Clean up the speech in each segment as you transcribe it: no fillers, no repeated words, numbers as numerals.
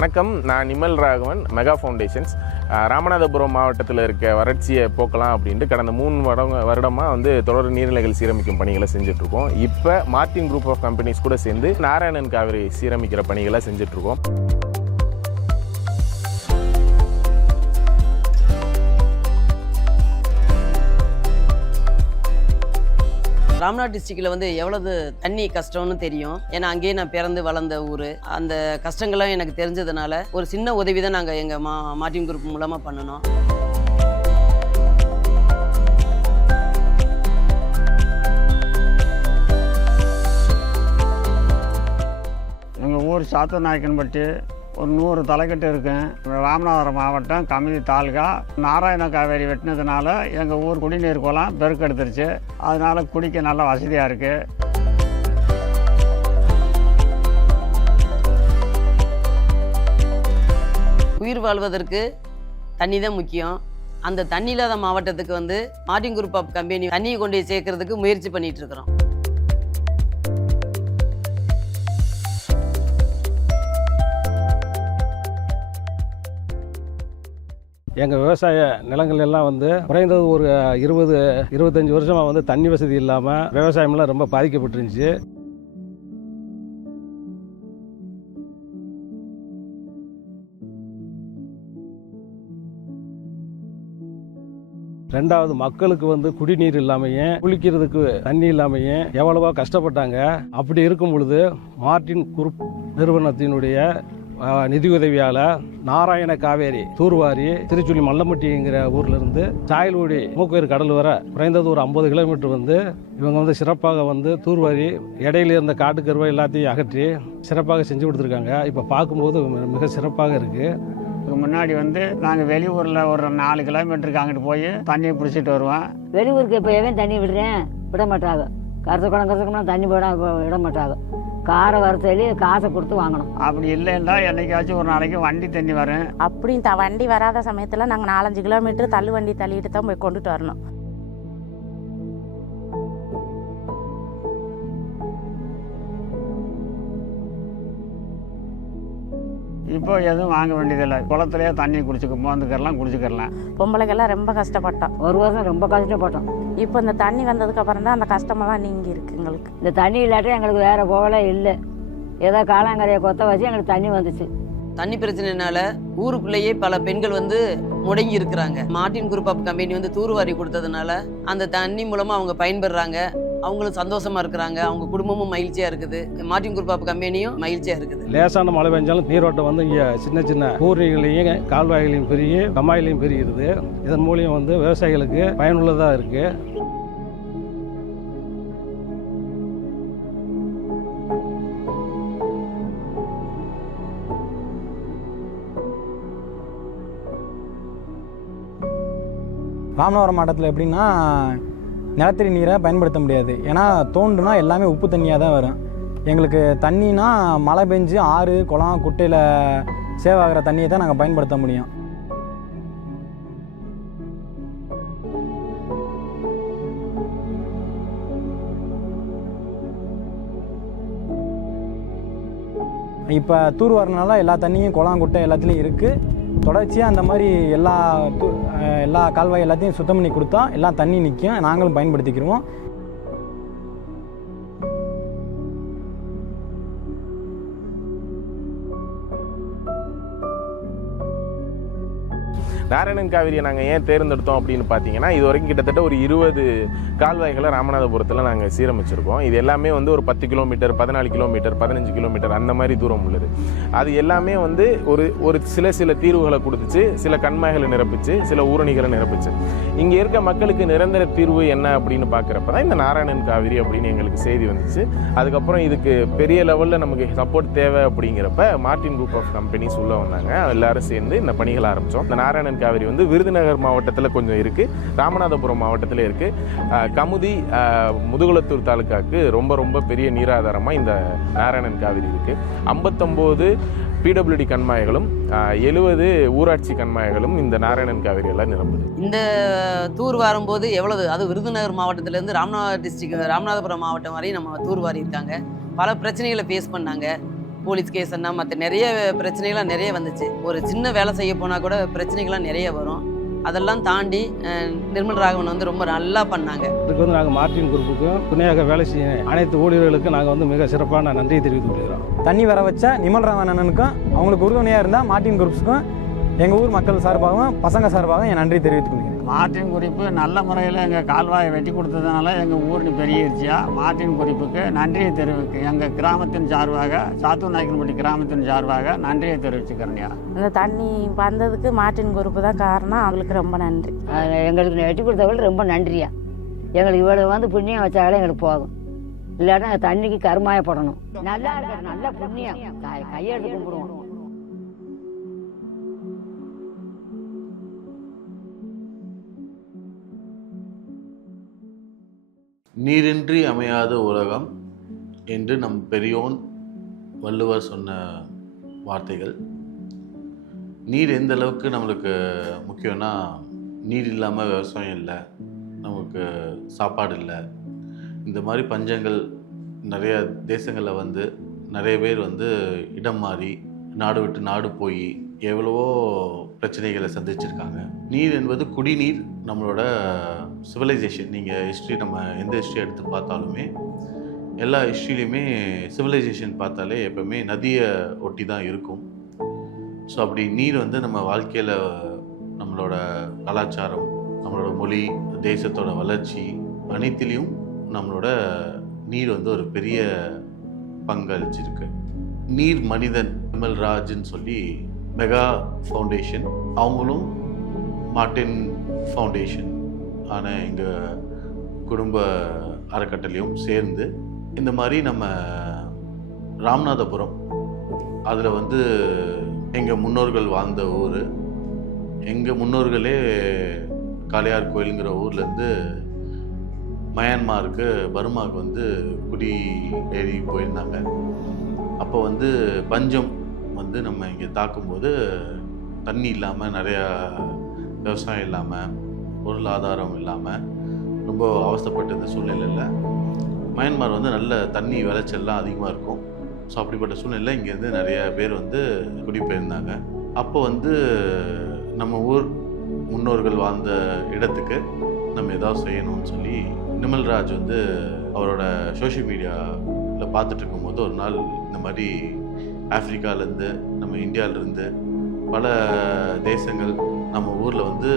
வணக்கம், நான் Nimal Raghavan, mega foundations. Ramanathapuram மாவட்டத்தில் இருக்க வறட்சியை போக்கலாம் அப்படின்ட்டு கடந்த 3 வருடமாக தொடர் நீர்நிலைகள் சீரமைக்கும் பணிகளை செஞ்சுட்ருக்கோம். இப்போ மார்டின் குரூப் ஆஃப் கம்பெனிஸ் கூட சேர்ந்து நாராயணன் காவிரி சீரமைக்கிற பணிகளை செஞ்சுட்ருக்கோம். ராமநாடு டிஸ்ட்ரிக்டில் எவ்வளவு தண்ணி கஷ்டம்னு தெரியும். ஏன்னா அங்கேயே நான் பிறந்து வளர்ந்த ஊர். அந்த கஷ்டங்கள்லாம் எனக்கு தெரிஞ்சதுனால ஒரு சின்ன உதவி தான் நாங்கள் எங்கள் மார்டின் குரூப் மூலமாக பண்ணணும். எங்கள் ஊர் சாத்தநாயக்கன்பட்டி ஒரு 100 தலைக்கட்டு இருக்கேன். ராமநாதபுரம் மாவட்டம் கமிதி தாலுகா நாராயண காவேரி வெட்டினதுனால எங்கள் ஊர் குடிநீர் குளம் பெருக்கெடுத்துருச்சு. அதனால் குடிக்க நல்ல வசதியாக இருக்குது. உயிர் வாழ்வதற்கு தண்ணி தான் முக்கியம். அந்த தண்ணி இல்லாத மாவட்டத்துக்கு மார்டின் குரூப் ஆஃப் கம்பெனி தண்ணியை கொண்டு போய் சேர்க்கறதுக்கு முயற்சி பண்ணிட்டு இருக்கிறோம். எங்கள் விவசாய நிலங்கள் எல்லாம் குறைந்தது ஒரு 20-25 வருஷமாக தண்ணி வசதி இல்லாமல் விவசாயம்லாம் ரொம்ப பாதிக்கப்பட்டுருந்துச்சு. ரெண்டாவது, மக்களுக்கு குடிநீர் இல்லாமையும் குளிக்கிறதுக்கு தண்ணி இல்லாமையும் எவ்வளவோ கஷ்டப்பட்டாங்க. அப்படி இருக்கும் பொழுது மார்டின் குரூப் நிறுவனத்தினுடைய நிதியுதவியால் நாராயண காவேரி தூர்வாரி திருச்சுழி மல்லம்பட்டிங்கிற ஊர்லேருந்து சாயல்குடி மூக்கயிறு கடல் வர குறைந்தது ஒரு 50 கிலோமீட்டர் இவங்க சிறப்பாக தூர்வாரி இடையில இருந்த காட்டுக்கருவை எல்லாத்தையும் அகற்றி சிறப்பாக செஞ்சு கொடுத்துருக்காங்க. இப்போ பார்க்கும்போது மிக சிறப்பாக இருக்குது. இதுக்கு முன்னாடி நாங்கள் வெளியூரில் ஒரு 4 கிலோமீட்டருக்கு அங்கிட்டு போய் தண்ணியை பிடிச்சிட்டு வருவோம். வெளியூருக்கு இப்போ எவன் தண்ணி விடுறேன் விட மாட்டாங்க. கருத்துக்கணும் தண்ணி போட விட மாட்டாங்க. காரை வரத்தலி காசை கொடுத்து வாங்கணும். அப்படி இல்லைன்னா என்னைக்காச்சும் ஒரு நாளைக்கு வண்டி தண்ணி வரும். அப்படி வண்டி வராத சமயத்தில் நாங்கள் 4-5 கிலோமீட்டர் தள்ளு வண்டி தள்ளிட்டு தான் போய் கொண்டுட்டு வரணும். இப்போ எதுவும் வாங்க வேண்டியதில்லை. குளத்துலேயே தண்ணி குடிச்சுக்கலாம். பொம்பளைக்கெல்லாம் ரொம்ப கஷ்டப்பட்டோம். ஒரு வருஷம் ரொம்ப கஷ்டப்பட்டோம். இப்போ இந்த தண்ணி வந்ததுக்கு அப்புறம் தான் அந்த கஷ்டமெல்லாம் நீங்கி இருக்கு எங்களுக்கு. இந்த தண்ணி இல்லாட்டி எங்களுக்கு வேற போகலே இல்லை. ஏதோ காலாங்கரையை கொத்த வச்சு எங்களுக்கு தண்ணி வந்துச்சு. தண்ணி பிரச்சனைனால ஊருக்குள்ளேயே பல பெண்கள் முடங்கி இருக்கிறாங்க. மார்டின் குரூப் ஆஃப் கம்பெனி தூர்வாரி கொடுத்ததுனால அந்த தண்ணி மூலமாக அவங்க பயன்பெறாங்க. அவங்களும் சந்தோஷமா இருக்கிறாங்க. அவங்க குடும்பமும் மகிழ்ச்சியா இருக்குது. மார்டின் குரூப் ஆஃப் கம்பெனியும் மகிழ்ச்சியா இருக்குது. லேசான மழை பெஞ்சாலும் நீரோட்டம் இங்கே சின்ன சின்ன ஊர்களையும் கால்வாய்களையும் பெருகி கம்மாயிலையும் பெருகிறது. இதன் மூலியம் விவசாயிகளுக்கு பயனுள்ளதாக இருக்கு. ராமநாதபுரம் மாவட்டத்தில் எப்படின்னா நிலத்தடி நீரை பயன்படுத்த முடியாது. ஏன்னா தோண்டுனா எல்லாமே உப்பு தண்ணியாக தான் வரும். எங்களுக்கு தண்ணினா மழை பெஞ்சு ஆறு குளம் குட்டையில் சேவ் ஆகிற தண்ணியை தான் நாங்கள் பயன்படுத்த முடியும். இப்போ தூர் வரனால எல்லா தண்ணியும் குளம் குட்டை எல்லாத்துலேயும் இருக்குது. தொடர்ச்சியாக அந்த மாதிரி எல்லா கால்வாய் எல்லாத்தையும் சுத்தம் பண்ணி கொடுத்தா எல்லாம் தண்ணி நிற்கும். நாங்களும் பயன்படுத்திக்கிறோம். நாராயணன் காவிரியை நாங்கள் ஏன் தேர்ந்தெடுத்தோம் அப்படின்னு பார்த்தீங்கன்னா, இது வரைக்கும் கிட்டத்தட்ட ஒரு 20 கால்வாய்களை ராமநாதபுரத்தில் நாங்கள் சீரமைச்சிருக்கோம். இது எல்லாமே ஒரு 10 கிலோமீட்டர், 14 கிலோமீட்டர், 15 கிலோமீட்டர் அந்த மாதிரி தூரம் உள்ளது. அது எல்லாமே ஒரு சில தீர்வுகளை கொடுத்துச்சு, சில கண்மாய்களை நிரப்பிச்சு, சில ஊரணிகளை நிரப்பிச்சு. இங்கே இருக்க மக்களுக்கு நிரந்தர தீர்வு என்ன அப்படின்னு பார்க்குறப்ப தான் இந்த நாராயணன் காவிரி அப்படின்னு எங்களுக்கு செய்தி வந்துச்சு. அதுக்கப்புறம் இதுக்கு பெரிய லெவலில் நமக்கு சப்போர்ட் தேவை அப்படிங்கிறப்ப மார்டின் குரூப் ஆஃப் கம்பெனிஸ் உள்ள வந்தாங்க. எல்லாரும் சேர்ந்து இந்த பணிகளை ஆரம்பித்தோம். இந்த நாராயணன் காவிரி விருதுநகர் மாவட்டத்தில் கொஞ்சம் இருக்குது, ராமநாதபுரம் மாவட்டத்தில் இருக்குது. கமுதி முதுகுளத்தூர் தாலுக்காவுக்கு ரொம்ப ரொம்ப பெரிய நீராதாரமாக இந்த நாராயணன் காவிரி இருக்குது. 59 பிடபிள்யூடி கண்மாய்களும் 70 ஊராட்சி கண்மாய்களும் இந்த நாராயணன் காவிரியெல்லாம் நிரம்புது. இந்த தூர் வரும்போது எவ்வளவு, அது விருதுநகர் மாவட்டத்திலேருந்து ராமநாதபுரம் மாவட்டம் வரையும் நம்ம தூர் வாரி இருக்காங்க. பல பிரச்சனைகளை ஃபேஸ் பண்ணாங்க. போலீஸ் கேஸ்ன்னா மற்ற நிறைய பிரச்சனைகள்லாம் நிறைய வந்துச்சு. ஒரு சின்ன வேலை செய்ய போனால் கூட பிரச்சனைகள்லாம் நிறைய வரும். அதெல்லாம் தாண்டி நிர்மல் ராகவன் வந்து ரொம்ப நல்லா பண்ணாங்க. இதுக்கு வந்து நாங்கள் மார்டின் குரூப்புக்கும் துணையாக வேலை செய்ய அனைத்து ஊழியர்களுக்கும் நாங்கள் வந்து மிக சிறப்பான நன்றியை தெரிவித்துக் கொள்கிறோம். தண்ணி வர வச்ச நிமல் ராகவன் அண்ணனுக்கும் அவங்களுக்கு உறுதுணையாக இருந்தால் மார்டின் குரூப்ஸுக்கும் எங்கள் ஊர் மக்கள் சார்பாகவும் பசங்க சார்பாகவும் என் நன்றி தெரிவித்துக் கொள்கிறேன். மார்டின் குறிப்பு நல்ல முறையில் எங்கள் கால்வாயை வெட்டி கொடுத்ததுனால எங்கள் ஊரின் பெருகிருச்சியா. மார்டின் குறிப்புக்கு நன்றியை தெரிவிக்கு எங்கள் கிராமத்தின் சார்பாக, சாத்தூர் நாயக்கன்பட்டி கிராமத்தின் சார்பாக நன்றியை தெரிவிச்சுக்கிறேன்யா. அந்த தண்ணி வந்ததுக்கு மார்டின் குரூப்பு தான் காரணம். அவங்களுக்கு ரொம்ப நன்றி. எங்களுக்கு வெட்டி கொடுத்தவங்களுக்கு ரொம்ப நன்றியா. எங்களுக்கு இவ்வளோ வந்து புண்ணியம் வச்சாலே எங்களுக்கு போதும். இல்லாட்டா தண்ணிக்கு கருமாயப்படணும். நல்லா இருக்கு, நல்ல புண்ணியம், கையெடுத்து கும்பிடுவோம். நீரின்றி அமையாத உலகம் என்று நம் பெரியோன் வள்ளுவர் சொன்ன வார்த்தைகள். நீர் எந்த அளவுக்கு நம்மளுக்கு முக்கியம்னா, நீர் இல்லாமல் விவசாயம் இல்லை, நமக்கு சாப்பாடு இல்லை. இந்த மாதிரி பஞ்சங்கள் நிறைய தேசங்களில் வந்து நிறைய பேர் வந்து இடம் மாறி நாடு விட்டு நாடு போய் எவ்வளவோ பிரச்சனைகளை சந்திச்சிருக்காங்க. நீர் என்பது குடிநீர். நம்மளோட சிவிலைசேஷன், நீங்கள் ஹிஸ்ட்ரி, நம்ம எந்த ஹிஸ்ட்ரி எடுத்து பார்த்தாலுமே எல்லா ஹிஸ்ட்ரிலையுமே சிவிலைசேஷன் பார்த்தாலே எப்போவுமே நதியை ஒட்டி தான் இருக்கும். ஸோ அப்படி நீர் வந்து நம்ம வாழ்க்கையில் நம்மளோட கலாச்சாரம், நம்மளோட மொழி, தேசத்தோட வளர்ச்சி அனைத்திலையும் நம்மளோட நீர் வந்து ஒரு பெரிய பங்களிச்சிருக்கு. நீர் மனிதன் நிமல் ராஜ்னு சொல்லி மெகா ஃபவுண்டேஷன், அவங்களும் மார்டின் ஃபவுண்டேஷன் ஆன எங்கள் குடும்ப அறக்கட்டளையும் சேர்ந்து இந்த மாதிரி நம்ம ராமநாதபுரம், அதில் வந்து எங்கள் முன்னோர்கள் வாழ்ந்த ஊர், எங்கள் முன்னோர்களே காளையார் கோயிலுங்கிற ஊர்லேருந்து மயான்மாருக்கு, பர்மாவுக்கு வந்து குடி ஏறி போயிருந்தாங்க. அப்போ வந்து பஞ்சம் வந்து நம்ம இங்கே தாக்கும்போது தண்ணி இல்லாமல், நிறையா விவசாயம் இல்லாமல், பொருளாதாரம் இல்லாமல் ரொம்ப அவஸ்தைப்பட்ட இந்த சூழ்நிலையில் மயன்மார் வந்து நல்ல தண்ணி விளைச்சல்லாம் அதிகமாக இருக்கும். ஸோ அப்படிப்பட்ட சூழ்நிலையில் இங்கேருந்து நிறைய பேர் வந்து குடிபெயர்ந்தாங்க. அப்போ வந்து நம்ம ஊர் முன்னோர்கள் வாழ்ந்த இடத்துக்கு நம்ம ஏதாவது செய்யணும்னு சொல்லி நிமல்ராஜ் வந்து அவரோட சோஷியல் மீடியாவில் பார்த்துட்டு இருக்கும்போது ஒரு நாள் இந்த மாதிரி ஆஃப்ரிக்காலேருந்து, நம்ம இந்தியாவிலேருந்து பல தேசங்கள் நம்ம ஊரில் வந்து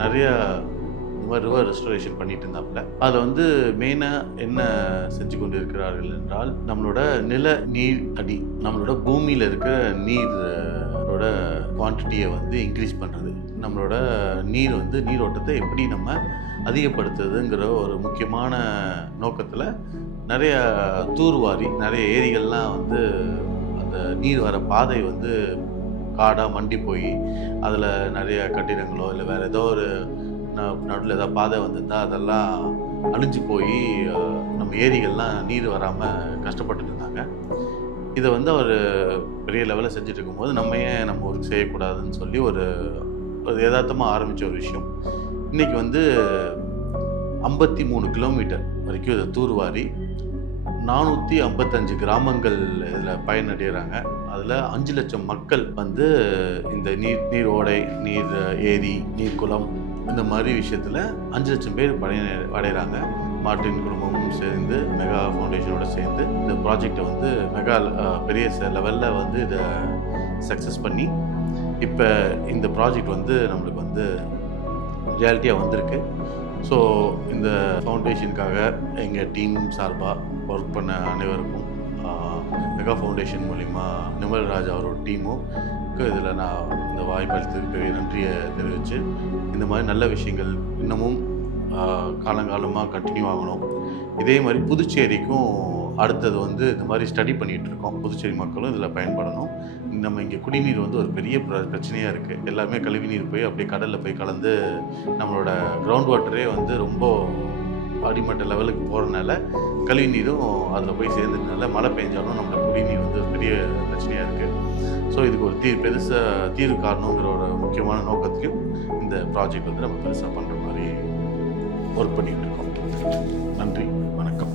நிறையா இந்த மாதிரி ரிவர் ரெஸ்டோரேஷன் பண்ணிட்டு இருந்தாப்புல. அதில் வந்து மெயினாக என்ன செஞ்சு கொண்டு இருக்கிறார்கள் என்றால், நம்மளோட நில நீர் அடி, நம்மளோட பூமியில் இருக்கிற நீரோட குவான்டிட்டியை வந்து இன்க்ரீஸ் பண்ணுறது, நம்மளோட நீர் வந்து நீரோட்டத்தை எப்படி நம்ம அதிகப்படுத்துறதுங்கிற ஒரு முக்கியமான நோக்கத்தில் நிறைய தூர்வாரி, நிறைய ஏரிகள்லாம் வந்து அந்த நீர் வர பாதை வந்து காடாக மண்டி போய் அதில் நிறைய கட்டிடங்களோ இல்லை வேறு ஏதோ ஒரு நடுவில் ஏதாவது பாதை வந்திருந்தால் அதெல்லாம் அழிஞ்சு போய் நம்ம ஏரிகள்லாம் நீர் வராமல் கஷ்டப்பட்டு இருந்தாங்க. இதை வந்து அவர் பெரிய லெவலில் செஞ்சுட்டு இருக்கும்போது நம்ம ஏன் நம்ம ஊருக்கு செய்யக்கூடாதுன்னு சொல்லி ஒரு யதார்த்தமாக ஆரம்பித்த ஒரு விஷயம். இன்றைக்கி வந்து 53 கிலோமீட்டர் வரைக்கும் இதை தூர்வாரி 455 கிராமங்கள் இதில் பயனடைகிறாங்க. அதில் 5 லட்சம் மக்கள் வந்து இந்த நீர் ஓடை, நீர் ஏரி, நீர்க்குளம் இந்த மாதிரி விஷயத்தில் 5 லட்சம் பேர் அடைகிறாங்க. மார்டின் குடும்பமும் சேர்ந்து மெகா ஃபவுண்டேஷனோட சேர்ந்து இந்த ப்ராஜெக்டை வந்து மெகா பெரிய லெவலில் வந்து இதை சக்ஸஸ் பண்ணி இப்போ இந்த ப்ராஜெக்ட் வந்து நம்மளுக்கு வந்து ரியாலிட்டியாக வந்திருக்கு. ஸோ இந்த ஃபவுண்டேஷனுக்காக எங்கள் டீம் சார்பாக ஒர்க் பண்ண அனைவருக்கும் மெகா ஃபவுண்டேஷன் மூலிமா நிமல் ராஜ் அவரோட டீமும் இதில் நான் இந்த வாய்ப்பளித்ததுக்கு பெரிய நன்றியை தெரிவித்து, இந்த மாதிரி நல்ல விஷயங்கள் இன்னமும் காலங்காலமாக கண்டினியூ ஆகணும். இதே மாதிரி புதுச்சேரிக்கும் அடுத்தது வந்து இந்த மாதிரி ஸ்டடி பண்ணிகிட்ருக்கோம். புதுச்சேரி மக்களும் இதில் பயன்படணும். நம்ம இங்கே குடிநீர் வந்து ஒரு பெரிய பிரச்சனையாக இருக்குது. எல்லாமே கழிவு நீர் போய் அப்படியே கடலில் போய் கலந்து நம்மளோட கிரவுண்ட் வாட்டரே வந்து ரொம்ப அடிமட்ட லெவலுக்கு போகிறதுனால கழிவு நீரும் அதில் போய் சேர்ந்ததுனால மழை பெஞ்சாலும் நம்மளோட குடிநீர் வந்து ஒரு பெரிய பிரச்சனையாக இருக்குது. ஸோ இதுக்கு ஒரு பெருசாக தீர்வு காரணங்கிற ஒரு முக்கியமான நோக்கத்தையும் இந்த ப்ராஜெக்ட் வந்து நம்ம பெருசாக பண்ணுற மாதிரி ஒர்க் பண்ணிகிட்டு இருக்கோம். நன்றி, வணக்கம்.